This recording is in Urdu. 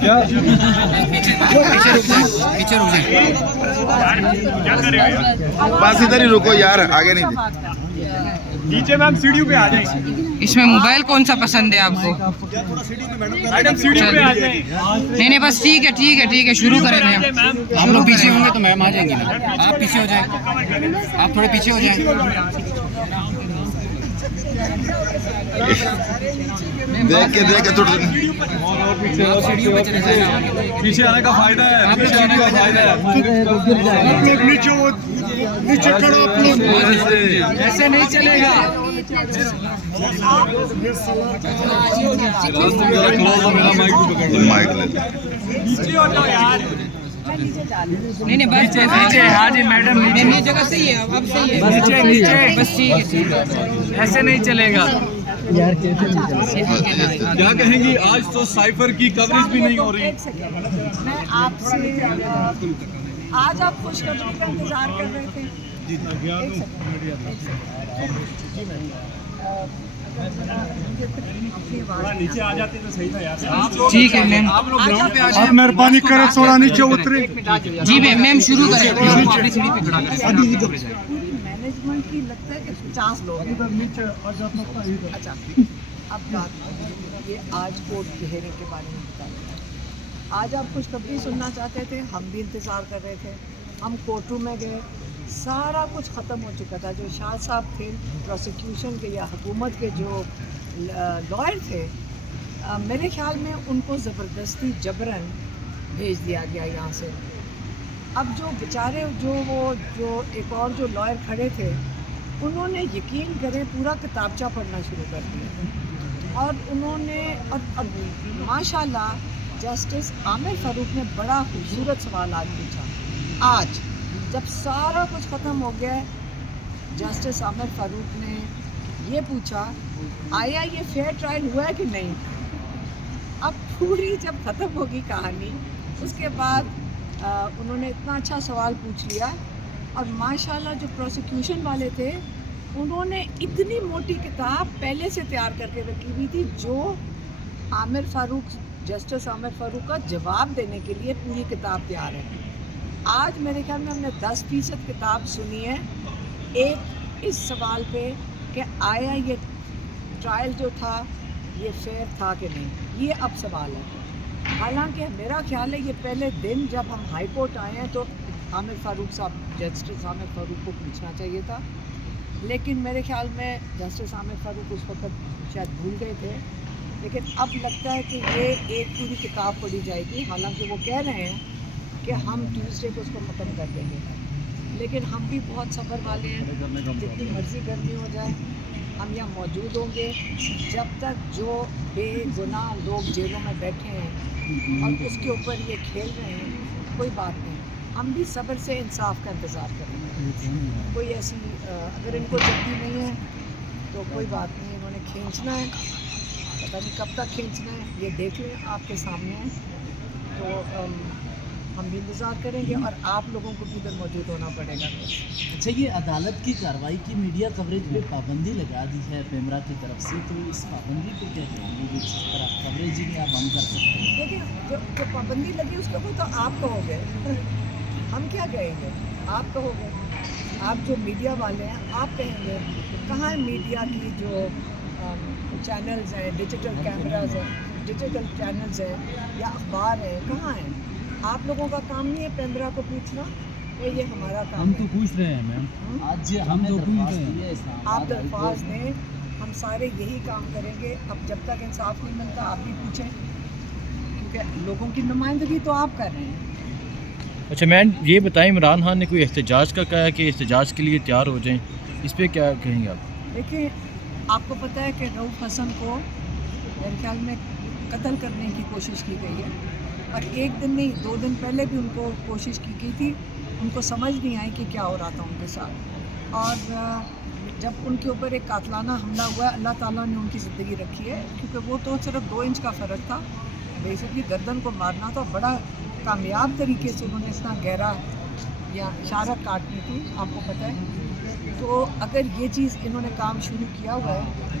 کیا بس ادھر ہی رکو یار, آگے نہیں. نیچے میم سیڑھیوں پہ آ جائیں. اس میں موبائل کون سا پسند ہے آپ کو؟ میڈم سیڑھیوں پہ آ جائیں. نہیں بس ٹھیک ہے شروع کریں میم. آپ لوگ پیچھے ہوں گے تو میم آ جائیں گی نا. آپ پیچھے ہو جائیں, آپ تھوڑے پیچھے ہو جائیں. دیکھ کے تھوڑا پیچھے آنے کا فائدہ ہے, پیچھے آنے کا فائدہ ہے. نیچے کھڑو, ایسے نہیں چلے گا. مائک لے. نیچے ہو جاؤ یار. نہیں بس نیچے. ہاں جی میڈم نیچے. یہ جگہ صحیح ہے, اب صحیح ہے. نیچے بس ٹھیک ہے. ایسے نہیں چلے گا. کیا کہیں گی, آج تو سائفر کی کوریج بھی نہیں ہو رہی. میں آپ سے آج آپ خوشخبری کا انتظار کر رہے تھے. نیچے آ جاتے تو صحیح تھا یار. ٹھیک ہے میم. آپ مہربانی کریں تھوڑا نیچے اترے. جی میم شروع کریں. مینجمنٹ کی لگتا ہے کہ 50 لوگ ہیں. اچھا اب بات یہ آج کوٹ کے ہیرنگ کے بارے میں بتائیے. آج آپ خوشخبری سننا چاہتے تھے, ہم بھی انتظار کر رہے تھے. ہم کورٹ روم میں گئے, سارا کچھ ختم ہو چکا تھا. جو شاہ صاحب تھے پروسیکیوشن کے یا حکومت کے جو لائر تھے, میرے خیال میں ان کو زبردستی جبراً بھیج دیا گیا یہاں سے. اب جو بیچارے جو ایک اور جو لائر کھڑے تھے, انہوں نے یقین کریں پورا کتابچہ پڑھنا شروع کر دیا. اور انہوں نے اور ماشاء اللہ جسٹس عامر فاروق نے بڑا خوبصورت سوالات پوچھا. آج جب سارا کچھ ختم ہو گیا, جسٹس عامر فاروق نے یہ پوچھا آیا یہ فیئر ٹرائل ہوا ہے کہ نہیں. اب پوری جب ختم ہوگی کہانی, اس کے بعد انہوں نے اتنا اچھا سوال پوچھ لیا. اور ماشاءاللہ جو پروسیکیوشن والے تھے, انہوں نے اتنی موٹی کتاب پہلے سے تیار کر کے رکھی ہوئی تھی جو جسٹس عامر فاروق کا جواب دینے کے لیے پوری کتاب تیار ہے. آج میرے خیال میں ہم نے 10% کتاب سنی ہے ایک اس سوال پہ کہ آیا یہ ٹرائل جو تھا یہ فیئر تھا کہ نہیں. یہ اب سوال ہے. حالانکہ میرا خیال ہے یہ پہلے دن جب ہم ہائی کورٹ آئے ہیں تو عامر فاروق صاحب جسٹس عامر فاروق کو پوچھنا چاہیے تھا, لیکن میرے خیال میں جسٹس عامر فاروق اس وقت شاید بھول گئے تھے. لیکن اب لگتا ہے کہ یہ ایک پوری کتاب پڑھی جائے گی. حالانکہ وہ کہہ رہے ہیں کہ ہم ٹیوزڈے کو اس کو ختم کر دیں گے, لیکن ہم بھی بہت صبر والے ہیں. جتنی مرضی گرمی ہو جائے ہم یہاں موجود ہوں گے جب تک جو بے گناہ لوگ جیلوں میں بیٹھے ہیں اور اس کے اوپر یہ کھیل رہے ہیں. کوئی بات نہیں, ہم بھی صبر سے انصاف کا انتظار کریں گے. کوئی ایسی اگر ان کو جلدی نہیں ہے تو کوئی بات نہیں, انہوں نے کھینچنا ہے, پتہ نہیں کب تک کھینچنا ہے, یہ دیکھ لیں آپ کے سامنے ہے. تو ہم بھی انتظار کریں گے اور آپ لوگوں کو بھی ادھر موجود ہونا پڑے گا. اچھا, یہ عدالت کی کارروائی کی میڈیا کوریج پہ پابندی لگا دی ہے پیمرا کی طرف سے, تو اس پابندی کو کیا کہیں گے؟ جس طرح کوریج ہی نہیں آپ بند کر سکتے. دیکھیں جو پابندی لگی اس کے اوپر تو آپ کہو گے, ہم کیا کہیں گے. آپ کہو گے, آپ جو میڈیا والے ہیں آپ کہیں گے. کہاں ہے میڈیا کی جو چینلز ہیں, ڈیجیٹل کیمراز ہیں, ڈیجیٹل چینلز ہیں یا اخبار ہیں, کہاں ہیں؟ آپ لوگوں کا کام نہیں ہے پیمرا کو پوچھنا, یہ ہمارا کام ہے. ہم تو پوچھ رہے ہیں میم, آج ہم تو پوچھ رہے ہیں. آپ درخواست دیں, ہم سارے یہی کام کریں گے. اب جب تک انصاف نہیں ملتا آپ بھی پوچھیں, کیونکہ لوگوں کی نمائندگی تو آپ کر رہے ہیں. اچھا میم یہ بتائیں, عمران خان نے کوئی احتجاج کا کہا ہے کہ احتجاج کے لیے تیار ہو جائیں, اس پہ کیا کہیں گے آپ؟ دیکھیں آپ کو پتہ ہے کہ رؤف حسن کو میرے خیال میں قتل کرنے کی کوشش کی گئی ہے. اور ایک دن نہیں 2 دن پہلے بھی ان کو کوشش کی گئی تھی. ان کو سمجھ نہیں آئی کہ کیا ہو رہا تھا ان کے ساتھ. اور جب ان کے اوپر ایک قاتلانہ حملہ ہوا ہے, اللہ تعالیٰ نے ان کی زندگی رکھی ہے, کیونکہ وہ تو صرف 2 انچ کا فرق تھا. بیسکلی گردن کو مارنا تھا, بڑا کامیاب طریقے سے انہوں نے اتنا گہرا یا اشارہ کاٹنی تھی, آپ کو پتہ ہے. تو اگر یہ چیز انہوں نے کام شروع کیا ہوا ہے